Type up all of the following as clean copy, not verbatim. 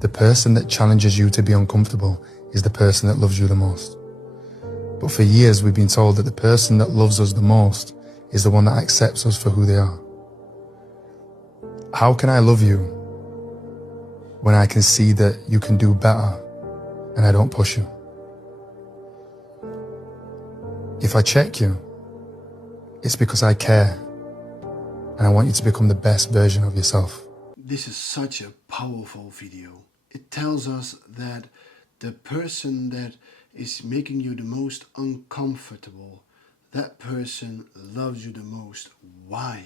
The person that challenges you to be uncomfortable is the person that loves you the most. But for years we've been told that the person that loves us the most is the one that accepts us for who they are. How can I love you when I can see that you can do better and I don't push you? If I check you, it's because I care and I want you to become the best version of yourself. This is such a powerful video. It tells us that the person that is making you the most uncomfortable, that person loves you the most. Why?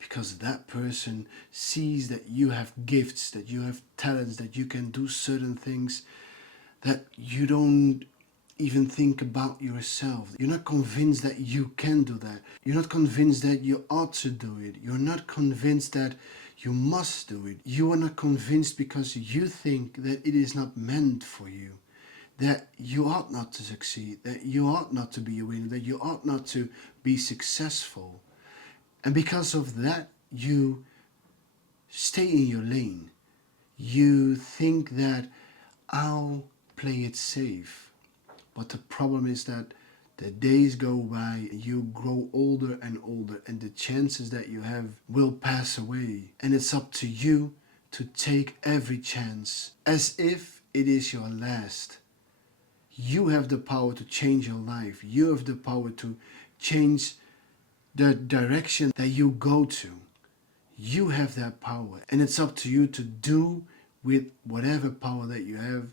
Because that person sees that you have gifts, that you have talents, that you can do certain things that you don't even think about yourself. You're not convinced that you can do that. You're not convinced that you ought to do it. You're not convinced that you must do it. You are not convinced because you think that it is not meant for you, that you ought not to succeed, that you ought not to be a winner, that you ought not to be successful. And because of that, you stay in your lane. You think that I'll play it safe. But the problem is that the days go by, you grow older and older, and the chances that you have will pass away. And it's up to you to take every chance as if it is your last. You have the power to change your life. You have the power to change the direction that you go to. You have that power, and it's up to you to do with whatever power that you have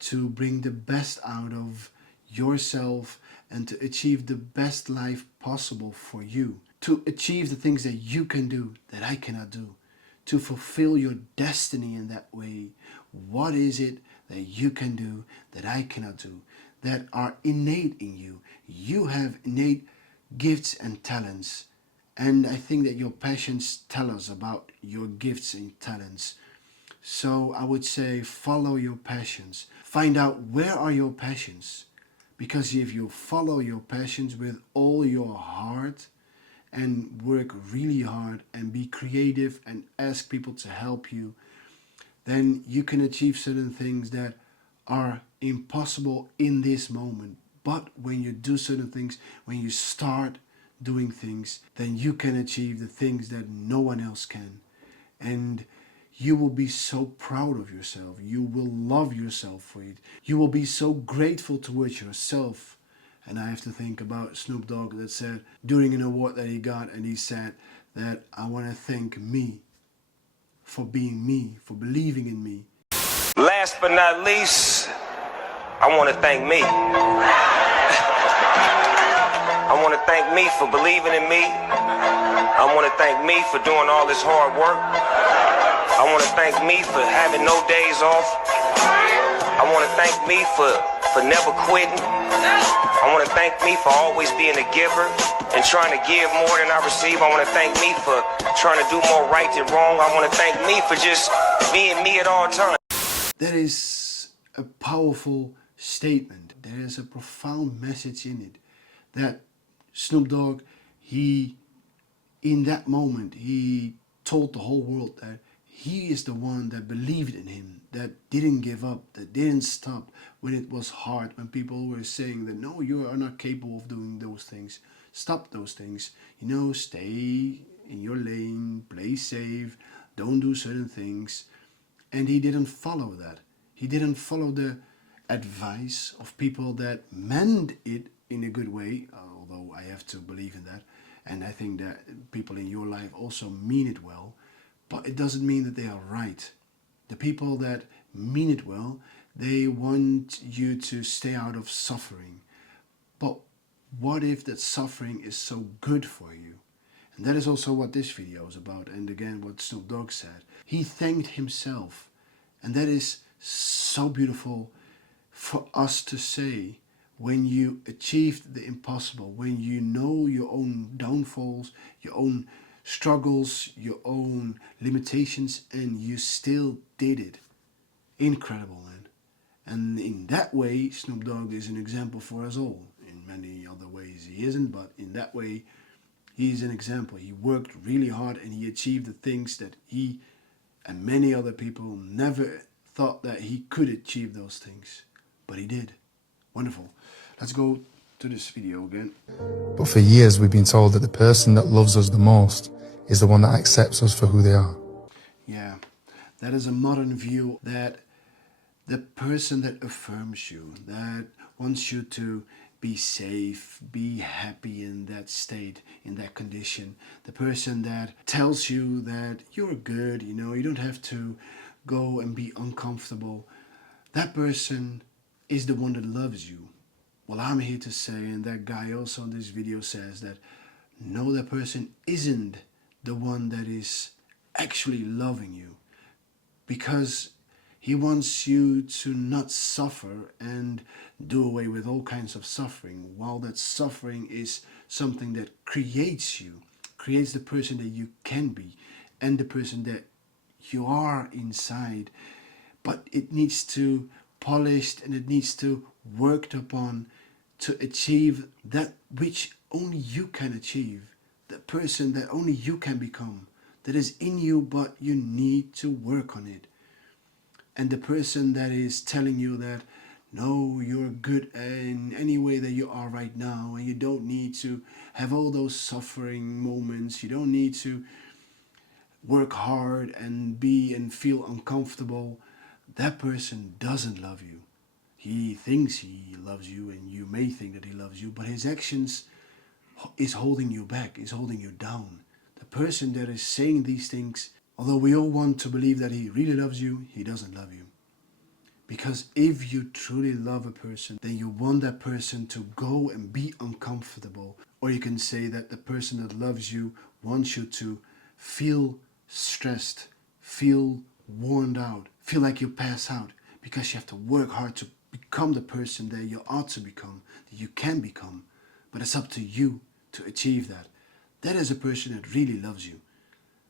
to bring the best out of yourself and to achieve the best life possible for you, to achieve the things that you can do that I cannot do, to fulfill your destiny in that way. What is it that you can do that I cannot do, that are innate in you? You have innate gifts and talents, and I think that your passions tell us about your gifts and talents. So I would say follow your passions. Find out where are your passions. Because if you follow your passions with all your heart and work really hard and be creative and ask people to help you, then you can achieve certain things that are impossible in this moment. But when you do certain things, when you start doing things, then you can achieve the things that no one else can. And you will be so proud of yourself. You will love yourself for it. You will be so grateful towards yourself. And I have to think about Snoop Dogg that said during an award that he got, and he said that I want to thank me for being me, for believing in me. Last but not least, I want to thank me. I want to thank me for believing in me. I want to thank me for doing all this hard work. I want to thank me for having no days off. I want to thank me for never quitting. I want to thank me for always being a giver and trying to give more than I receive. I want to thank me for trying to do more right than wrong. I want to thank me for just being me at all times. That is a powerful statement. There is a profound message in it that Snoop Dogg, in that moment, he told the whole world that he is the one that believed in him, that didn't give up, that didn't stop when it was hard, when people were saying that, no, you are not capable of doing those things. Stop those things. Stay in your lane, play safe, don't do certain things. And he didn't follow that. He didn't follow the advice of people that meant it in a good way, although I have to believe in that. And I think that people in your life also mean it well. But it doesn't mean that they are right. The people that mean it well, they want you to stay out of suffering. But what if that suffering is so good for you? And that is also what this video is about. And again, what Snoop Dogg said. He thanked himself. And that is so beautiful for us to say. When you achieved the impossible, when you know your own downfalls, your own struggles, your own limitations, and you still did it. Incredible, man. And in that way, Snoop Dogg is an example for us all. In many other ways he isn't, but in that way, he's an example. He worked really hard and he achieved the things that he and many other people never thought that he could achieve those things, but he did. Wonderful. Let's go to this video again. But for years we've been told that the person that loves us the most is the one that accepts us for who they are. Yeah, that is a modern view, that the person that affirms you, that wants you to be safe, be happy in that state, in that condition, the person that tells you that you're good, you don't have to go and be uncomfortable, that person is the one that loves you. Well, I'm here to say, and that guy also in this video says, that no, that person isn't the one that is actually loving you, because he wants you to not suffer and do away with all kinds of suffering, while that suffering is something that creates you, creates the person that you can be and the person that you are inside. But it needs to polished and it needs to worked upon to achieve that which only you can achieve, the person that only you can become, that is in you, but you need to work on it. And the person that is telling you that no, you're good in any way that you are right now, and you don't need to have all those suffering moments, you don't need to work hard and be and feel uncomfortable, that person doesn't love you. He thinks he loves you, and you may think that he loves you, but his actions is holding you back, is holding you down. The person that is saying these things, although we all want to believe that he really loves you, he doesn't love you. Because if you truly love a person, then you want that person to go and be uncomfortable. Or you can say that the person that loves you wants you to feel stressed, feel worn out, feel like you pass out, because you have to work hard to become the person that you ought to become, that you can become. But it's up to you to achieve that. That is a person that really loves you.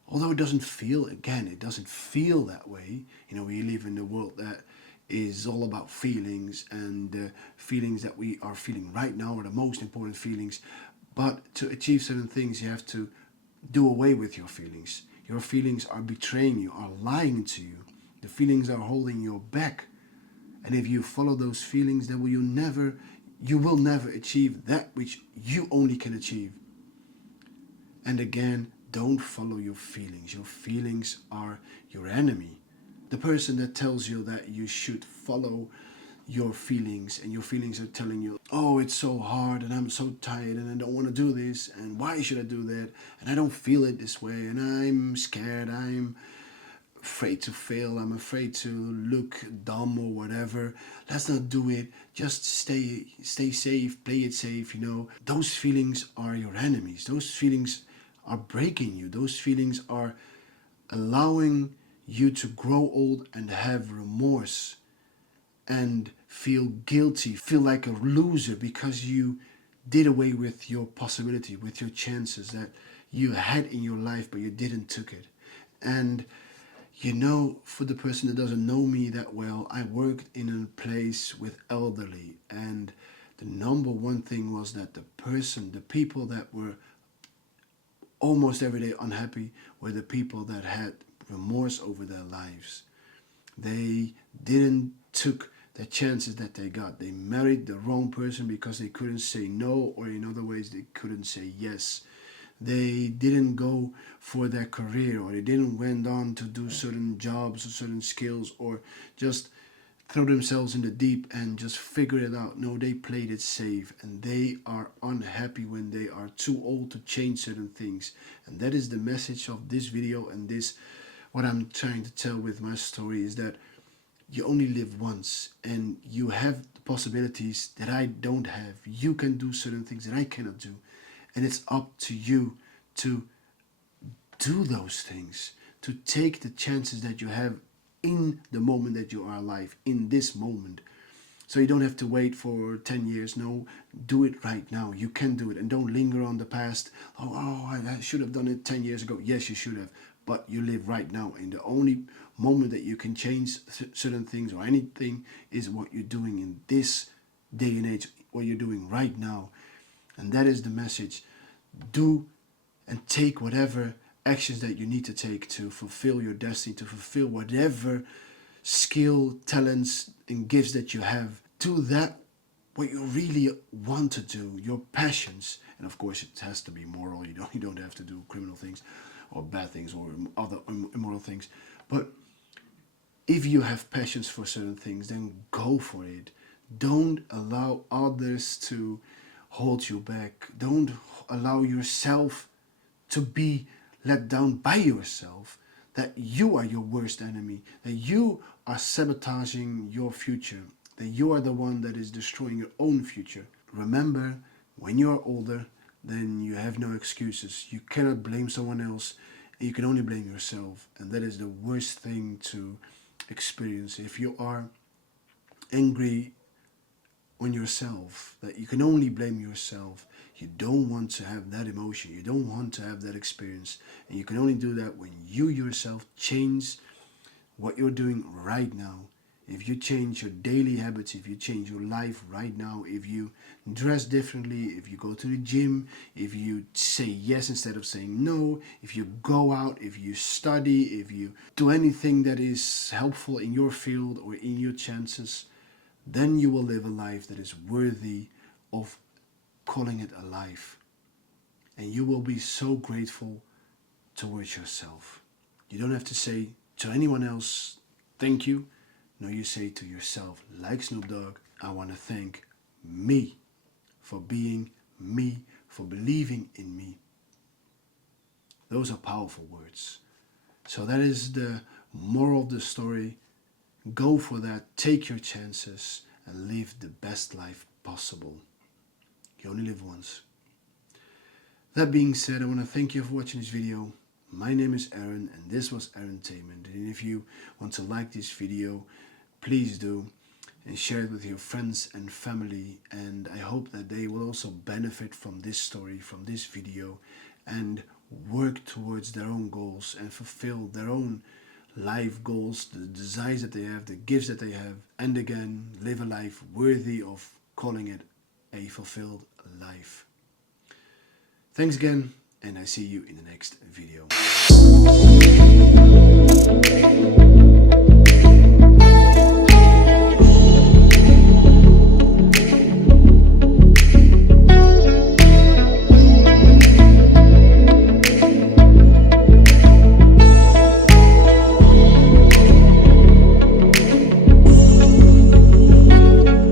Although it doesn't feel that way. We live in a world that is all about feelings, and the feelings that we are feeling right now are the most important feelings. But to achieve certain things, you have to do away with your feelings. Your feelings are betraying you, are lying to you. The feelings are holding you back. And if you follow those feelings, then you will never achieve that which you only can achieve. And again, don't follow your feelings. Your feelings are your enemy. The person that tells you that you should follow your feelings, and your feelings are telling you, oh, it's so hard, and I'm so tired, and I don't want to do this, and why should I do that, and I don't feel it this way, and I'm scared, I'm afraid to fail, I'm afraid to look dumb or whatever. Let's not do it. Just stay safe, play it safe, Those feelings are your enemies. Those feelings are breaking you. Those feelings are allowing you to grow old and have remorse and feel guilty, feel like a loser because you did away with your possibility, with your chances that you had in your life, but you didn't took it. And for the person that doesn't know me that well, I worked in a place with elderly, and the number one thing was that the people that were almost every day unhappy were the people that had remorse over their lives. They didn't took the chances that they got. They married the wrong person because they couldn't say no, or in other ways they couldn't say yes. They didn't go for their career, or they didn't went on to do certain jobs or certain skills, or just throw themselves in the deep and just figure it out. No, they played it safe, and they are unhappy when they are too old to change certain things. And that is the message of this video, and this, what I'm trying to tell with my story, is that you only live once, and you have the possibilities that I don't have. You can do certain things that I cannot do. And it's up to you to do those things, to take the chances that you have in the moment that you are alive, in this moment. So you don't have to wait for 10 years. No, do it right now. You can do it. And don't linger on the past. I should have done it 10 years ago. Yes, you should have. But you live right now. And the only moment that you can change certain things or anything is what you're doing in this day and age, what you're doing right now. And that is the message. Do and take whatever actions that you need to take to fulfill your destiny, to fulfill whatever skill, talents, and gifts that you have. Do that what you really want to do, your passions. And of course, it has to be moral. You don't have to do criminal things or bad things or other immoral things. But if you have passions for certain things, then go for it. Don't allow others to hold you back. Don't allow yourself to be let down by yourself, that you are your worst enemy, that you are sabotaging your future, that you are the one that is destroying your own future. Remember, when you are older, then you have no excuses. You cannot blame someone else, and you can only blame yourself. And that is the worst thing to experience. If you are angry on yourself, that you can only blame yourself. You don't want to have that emotion. You don't want to have that experience. And you can only do that when you yourself change what you're doing right now. If you change your daily habits, if you change your life right now, if you dress differently, if you go to the gym, if you say yes instead of saying no, if you go out, if you study, if you do anything that is helpful in your field or in your chances, then you will live a life that is worthy of calling it a life. And you will be so grateful towards yourself. You don't have to say to anyone else, thank you. No, you say to yourself, like Snoop Dogg, I want to thank me for being me, for believing in me. Those are powerful words. So that is the moral of the story. Go for that, take your chances, and live the best life possible. You only live once. That being said, I want to thank you for watching this video. My name is Aaron, and this was Arentainment. And if you want to like this video, please do, and share it with your friends and family. And I hope that they will also benefit from this story, from this video, and work towards their own goals and fulfill their own life goals, the desires that they have, the gifts that they have, and again, live a life worthy of calling it a fulfilled life. Thanks again, and I see you in the next video.